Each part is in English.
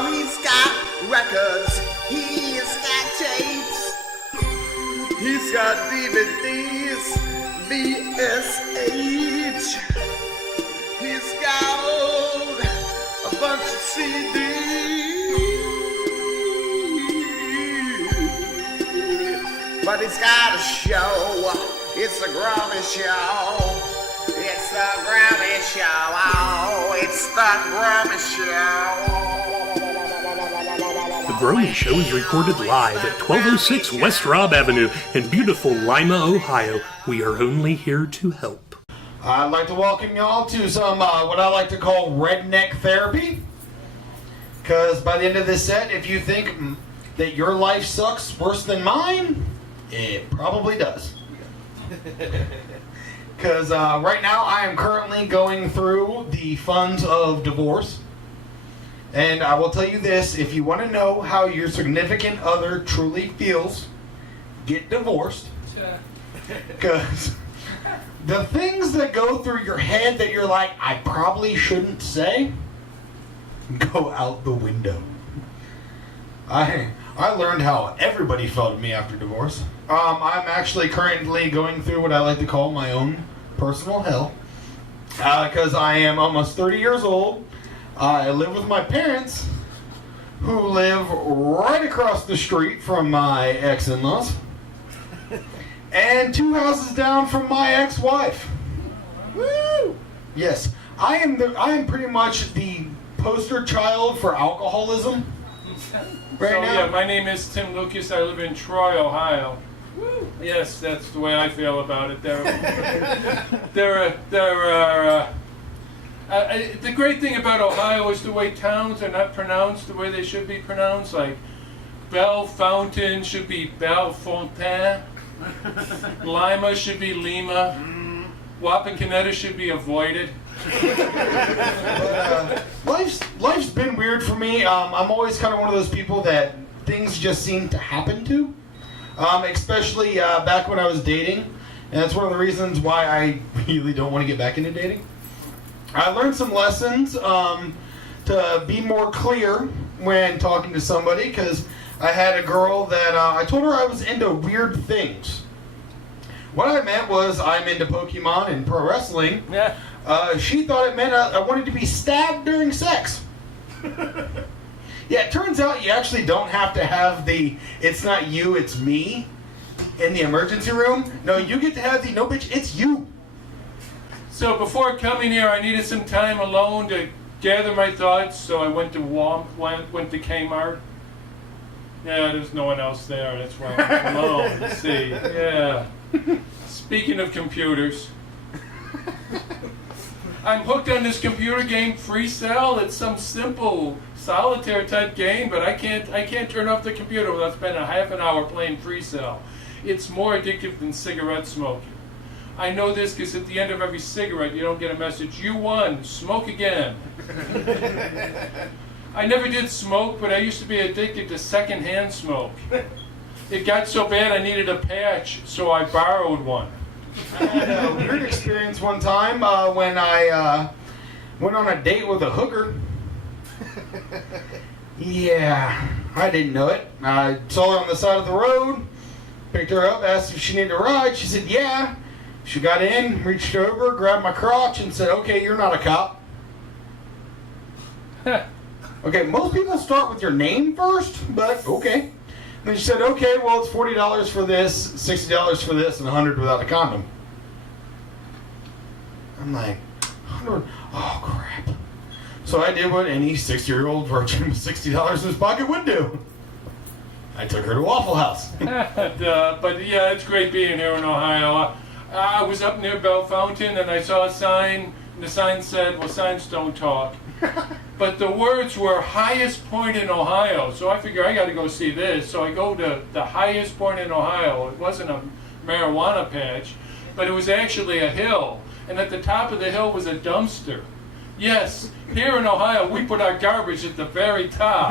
Oh, he's got records, he's got tapes, he's got DVDs, VSH, he's got a bunch of CDs, but he's got a show, it's the Groamy Show. It's the Groamy Show. Oh, it's the Groamy Show. The Groamy Show is recorded live at 1206 West Robb Avenue in beautiful Lima, Ohio. We are only here to help. I'd like to welcome y'all to some what I like to call redneck therapy. Because by the end of this set, if you think that your life sucks worse than mine, it probably does. Because right now I am currently going through the funds of divorce. And I will tell you this, if you want to know how your significant other truly feels, get divorced. Because the things that go through your head that you're like, I probably shouldn't say, go out the window. I learned how everybody felt at me after divorce. I'm actually currently going through what I like to call my own personal hell. Because I am almost 30 years old. I live with my parents, who live right across the street from my ex-in-laws. And 2 houses down from my ex-wife. Woo! Yes, I am pretty much the poster child for alcoholism. Right So, now. yeah, my name is Tim Lucas. I live in Troy, Ohio. Woo. Yes, that's the way I feel about it. The great thing about Ohio is the way towns are not pronounced the way they should be pronounced. Like Belle Fountain should be Belle Fontaine. Lima should be Lima. Wapakoneta should be avoided. Life's been weird for me. I'm always kind of one of those people that things just seem to happen to. Especially back when I was dating. And that's one of the reasons why I really don't want to get back into dating. I learned some lessons to be more clear when talking to somebody, because I had a girl that I told her I was into weird things. What I meant was I'm into Pokemon and pro wrestling. Yeah. She thought it meant I wanted to be stabbed during sex. Yeah, it turns out you actually don't have to have the "it's not you, it's me" in the emergency room. No, you get to have the "no, bitch, it's you." So before coming here, I needed some time alone to gather my thoughts. So I went to went to Kmart. Yeah, there's no one else there. That's why I'm alone. Let's see. Yeah. Speaking of computers, I'm hooked on this computer game Free Cell. It's some simple solitaire type game, but I can't turn off the computer without spending half an hour playing Free Cell. It's more addictive than cigarette smoking. I know this because at the end of every cigarette you don't get a message, "You won, smoke again." I never did smoke, but I used to be addicted to secondhand smoke. It got so bad I needed a patch, so I borrowed one. I had a weird experience one time when I went on a date with a hooker. Yeah, I didn't know it. I saw her on the side of the road, picked her up, asked if she needed a ride. She said, yeah. She got in, reached over, grabbed my crotch, and said, okay, you're not a cop. Okay, most people start with your name first, but okay. And then she said, okay, well, it's $40 for this, $60 for this, and $100 without a condom. I'm like, $100? Oh, crap. So I did what any 60-year-old virgin with $60 in his pocket would do. I took her to Waffle House. But yeah, it's great being here in Ohio. I was up near Belle Fountain and I saw a sign, and the sign said, well, signs don't talk. But the words were highest point in Ohio, so I figure I got to go see this. So I go to the highest point in Ohio. It wasn't a marijuana patch, but it was actually a hill. And at the top of the hill was a dumpster. Yes, here in Ohio, we put our garbage at the very top.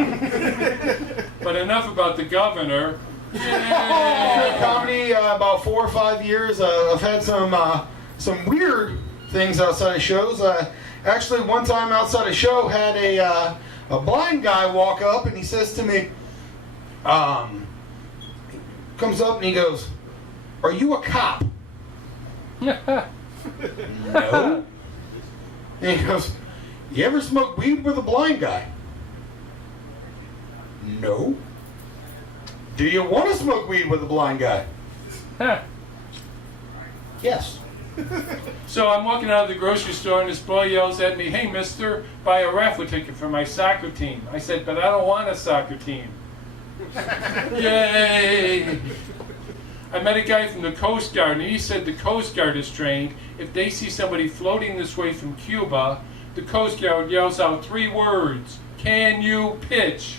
But enough about the governor. Yeah. Comedy, about 4 or 5 years. I've had some weird things outside of shows. Actually, one time outside a show, had a blind guy walk up and he says to me, comes up and he goes, "Are you a cop?" No. And he goes, "You ever smoke weed with a blind guy?" No. "Do you want to smoke weed with a blind guy?" Yes. So I'm walking out of the grocery store and this boy yells at me, "Hey mister, buy a raffle ticket for my soccer team." I said, "But I don't want a soccer team." Yay! I met a guy from the Coast Guard and he said the Coast Guard is trained. If they see somebody floating this way from Cuba, the Coast Guard yells out 3 words: "Can you pitch?"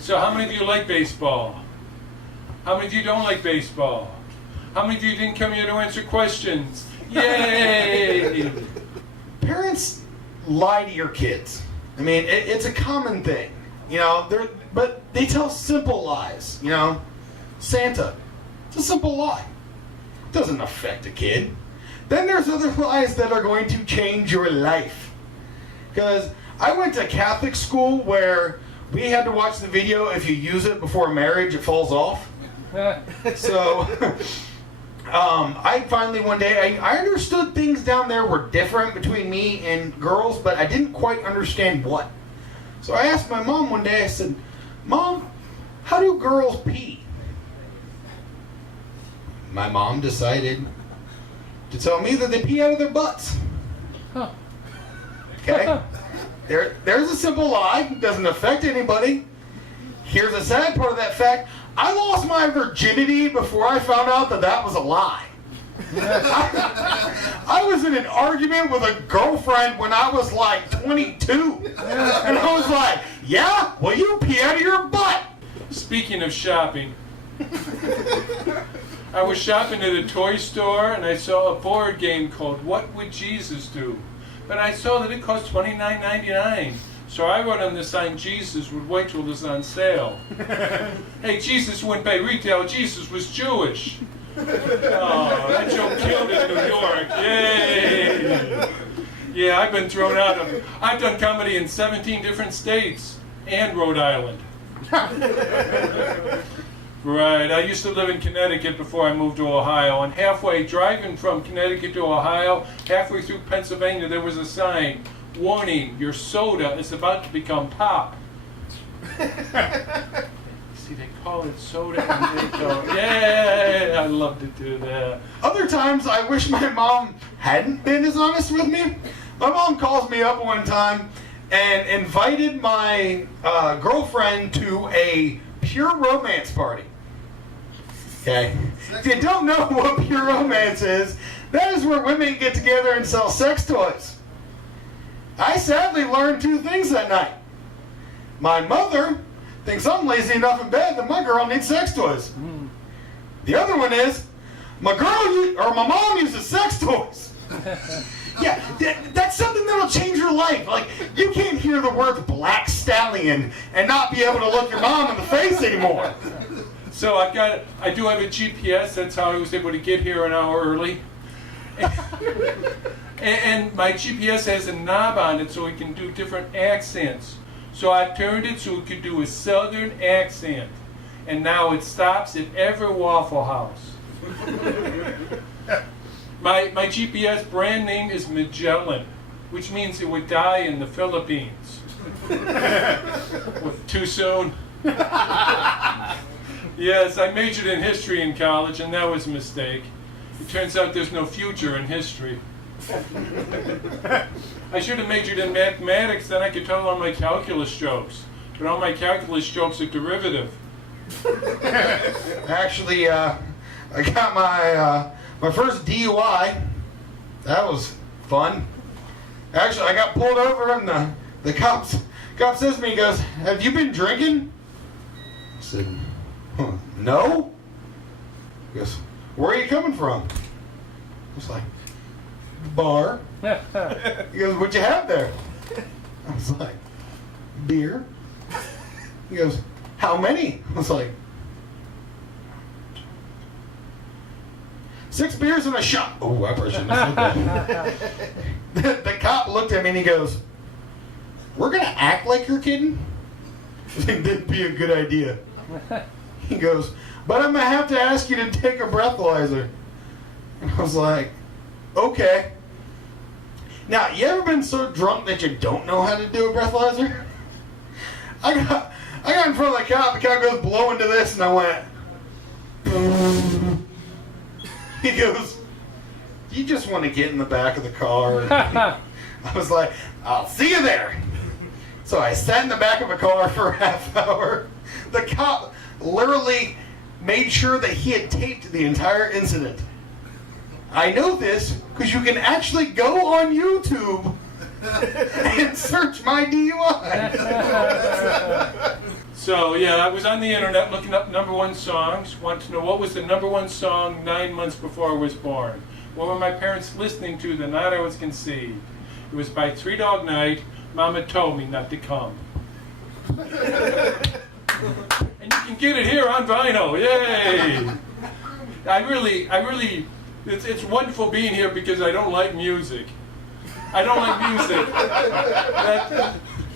So how many of you like baseball? How many of you don't like baseball? How many of you didn't come here to answer questions? Yay! Parents lie to your kids. I mean, it's a common thing, you know. But they tell simple lies, you know. Santa, it's a simple lie. It doesn't affect a kid. Then there's other lies that are going to change your life. Because I went to Catholic school where we had to watch the video. If you use it before marriage, it falls off. So I finally one day, I understood things down there were different between me and girls, but I didn't quite understand what. So I asked my mom one day, I said, "Mom, how do girls pee?" My mom decided to tell me that they pee out of their butts. Huh. Okay? There's a simple lie. It doesn't affect anybody. Here's the sad part of that fact. I lost my virginity before I found out that that was a lie. I was in an argument with a girlfriend when I was like 22. And I was like, "Yeah? Well, you pee out of your butt." Speaking of shopping, I was shopping at a toy store and I saw a board game called What Would Jesus Do? But I saw that it cost $29.99. So I wrote on the sign, "Jesus would wait till it's on sale." Hey, Jesus wouldn't pay retail. Jesus was Jewish. Oh, that joke killed in New York. Yay! Yeah, I've been thrown out of. I've done comedy in 17 different states and Rhode Island. Right, I used to live in Connecticut before I moved to Ohio, and halfway driving from Connecticut to Ohio, halfway through Pennsylvania, there was a sign, "Warning, your soda is about to become pop." See, they call it soda and they go, "Yeah, I love to do that." Other times, I wish my mom hadn't been as honest with me. My mom calls me up one time and invited my girlfriend to a pure romance party. Okay? If you don't know what pure romance is, that is where women get together and sell sex toys. I sadly learned 2 things that night. My mother thinks I'm lazy enough in bed that my girl needs sex toys. The other one is, my mom uses sex toys. Yeah, that's something that'll change your life. Like, you can't hear the word black stallion and not be able to look your mom in the face anymore. So I do have a GPS. That's how I was able to get here an hour early. And my GPS has a knob on it so it can do different accents. So I turned it so it could do a southern accent. And now it stops at every Waffle House. My GPS brand name is Magellan, which means it would die in the Philippines. Too soon? Yes, I majored in history in college, and that was a mistake. It turns out there's no future in history. I should have majored in mathematics, then I could tell all my calculus jokes. But all my calculus jokes are derivative. Actually, I got my first DUI. That was fun. Actually, I got pulled over and the cop says to me, he goes, "Have you been drinking?" I said, "No." He goes, "Where are you coming from?" I was like, "Bar." He goes, "What'd you have there?" I was like, "Beer." He goes, "How many?" I was like, 6 beers and a shot. Oh, I probably shouldn't have said that. The cop looked at me and he goes, act like you're kidding, then that'd be a good idea. He goes, but I'm going to have to ask you to take a breathalyzer. And I was like, okay. Now, you ever been so drunk that you don't know how to do a breathalyzer? I got in front of the cop goes blowing to this, and I went, he goes, you just want to get in the back of the car. I was like, I'll see you there. So I sat in the back of a car for a half hour. The cop literally made sure that he had taped the entire incident. I know this because you can actually go on YouTube and search my DUI. So yeah, I was on the internet looking up #1 songs. Wanted to know what was the #1 song 9 months before I was born. What were my parents listening to the night I was conceived? It was by Three Dog Night. Mama told me not to come. And you can get it here on vinyl. Yay! I really, it's wonderful being here because I don't like music. I don't like music.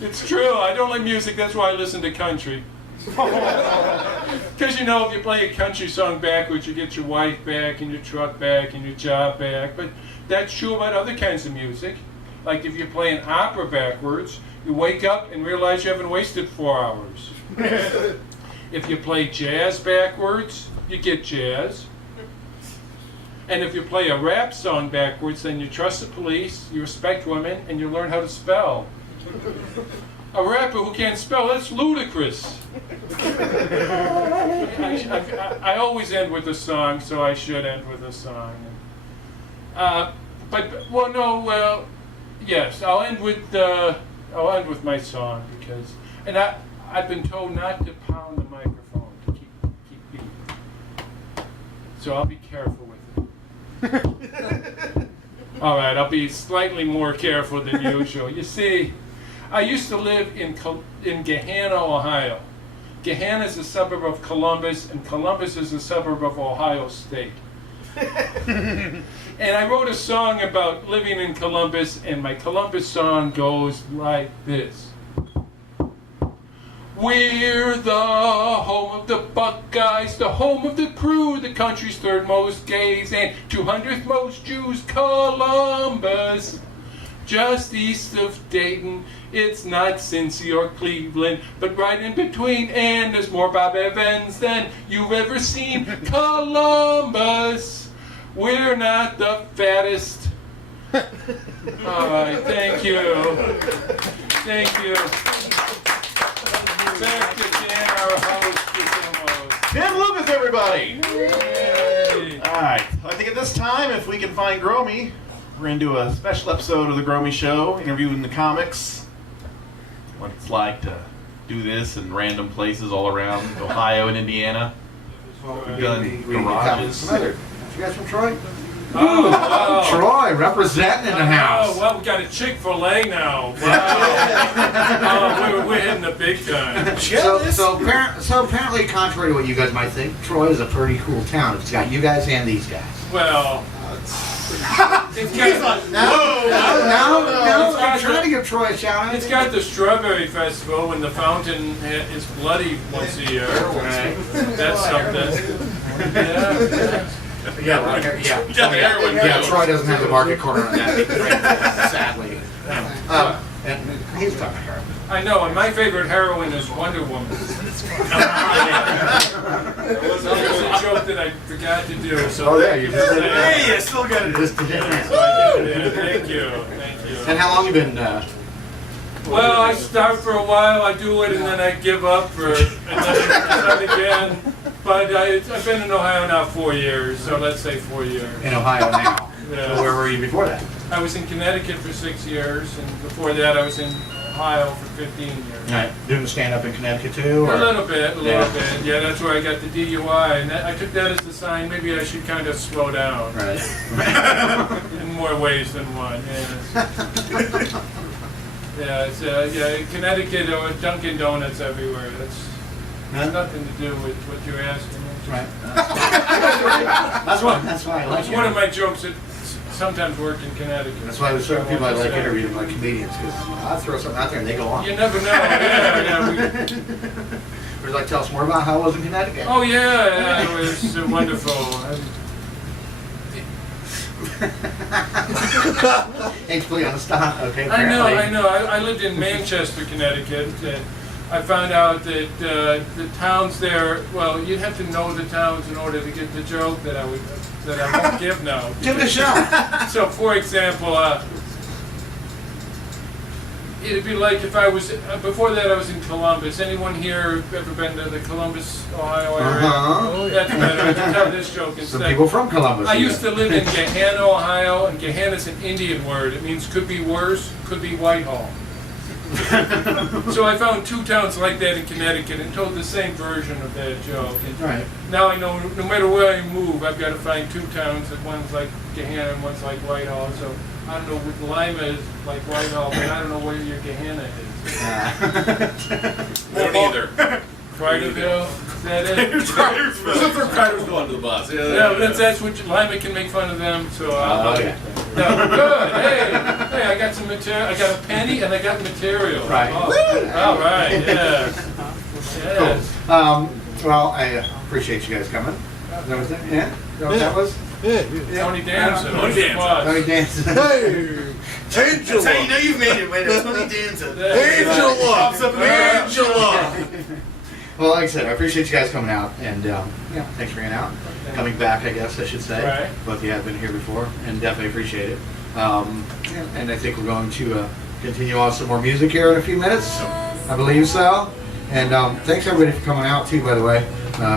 It's true, I don't like music, that's why I listen to country. Because you know, if you play a country song backwards, you get your wife back, and your truck back, and your job back. But that's true about other kinds of music. Like if you play an opera backwards, you wake up and realize you haven't wasted 4 hours. If you play jazz backwards, you get jazz. And if you play a rap song backwards, then you trust the police, you respect women, and you learn how to spell. A rapper who can't spell, that's ludicrous. I always end with a song, so I should end with a song. Yes, I'll end with my song because, and I've been told not to pound the microphone to keep beat. So I'll be careful with it. All right, I'll be slightly more careful than usual. You see, I used to live in Gahanna, Ohio. Gahanna is a suburb of Columbus, and Columbus is a suburb of Ohio State. And I wrote a song about living in Columbus, and my Columbus song goes like this. We're the home of the Buckeyes, the home of the crew, the country's third most gays, and 200th most Jews, Columbus. Just east of Dayton, it's not Cincy or Cleveland, but right in between, and there's more Bob Evans than you've ever seen. Columbus, we're not the fattest. All right, thank you. Thank you. Back to Dan, our host, Dan Lucas, everybody! Yay. Alright, I think at this time, if we can find Groamy, we're going to do a special episode of The Groamy Show, interviewing the comics, what it's like to do this in random places all around Ohio and Indiana. We've done garages. You guys from Troy? Oh, wow. Troy, representing in the house. Oh, well, we got a Chick-fil-A now. Wow. Oh, we're hitting the big time. So apparently, contrary to what you guys might think, Troy is a pretty cool town. It's got you guys and these guys. Well, it's got, No, I'm trying to give Troy a shout out. it's got the Strawberry Festival when the fountain is bloody once a year. Right. That's something. Yeah. Yeah, Troy doesn't have the market corner on that, sadly. And he's talking heroin. I know, and my favorite heroine is Wonder Woman. That was a joke that I forgot to do. So Oh, yeah, you did. Hey, you still got it. Just today. Thank you. And how long you been? Well, I start for a while, I do it, and then I give up and then I start again. But I've been in Ohio now 4 years, so let's say 4 years. In Ohio now. Yeah. So where were you before that? I was in Connecticut for 6 years, and before that I was in Ohio for 15 years. Right. Doing stand up in Connecticut too? Or? A little bit. Yeah, that's where I got the DUI, and I took that as the sign maybe I should kind of slow down. Right. In more ways than one, yes. Yeah, it's Connecticut or Dunkin' Donuts everywhere. That's nothing to do with what you're asking me. Right. That's why I like It's you. one of my jokes that sometimes worked in Connecticut. That's why there's certain people I like interviewing, like comedians, because I throw something out there and they go on. You never know. Yeah. Would you like to tell us more about how it was in Connecticut? Oh yeah, it was wonderful. Thanks for putting on the stop. Okay. I know. apparently. I lived in Manchester, Connecticut, and I found out that the towns there. Well, you'd have to know the towns in order to get the joke that I won't give now. Give it a shot. So, for example, it'd be like if I was before that I was in Columbus. Anyone here ever been to the Columbus, Ohio area? Uh-huh. That's better. I can tell this joke instead. Some people from Columbus. I used to live in Gahanna, Ohio, and Gahanna is an Indian word. It means could be worse, could be Whitehall. So I found two towns like that in Connecticut and told the same version of that joke. And Right. now I know no matter where I move, I've got to find two towns, and one's like Gahanna and one's like Whitehall. So I don't know what Lima is like Whitehall, but I don't know where your Gahanna is. We don't either. Criderville, is that it? Crider's going to the bus. Yeah, that's what Lima can make fun of them. So I'll yeah. No, good. Hey, I got some material. I got a penny and I got material. Right. Oh, all right. Yes. Yes. Cool. Well, I appreciate you guys coming. Is that what that? Yeah. Is that what that was? Tony Danza. Tony Danza. Tony Danza. Hey, That's how you know you've made it, man. It's Tony Danza. Angela. Well, like I said, I appreciate you guys coming out, and thanks for hanging out. Coming back, I guess I should say. Right. Both of you have been here before, and definitely appreciate it. And I think we're going to continue on some more music here in a few minutes. I believe so. And thanks everybody for coming out too, by the way,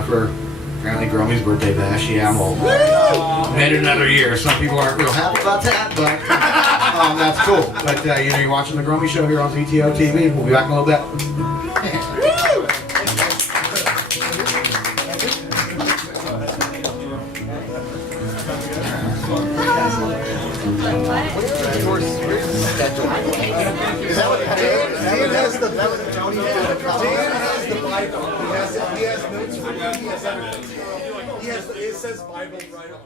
for apparently Groamy's birthday bash. Yeah, I'm old. Made it another year. Some people aren't real happy about that, but that's cool. But you're watching the Groamy Show here on ZTO TV. We'll be back in a little bit. Dan has the Bible. He has notes for you. He has everything. It says Bible right on.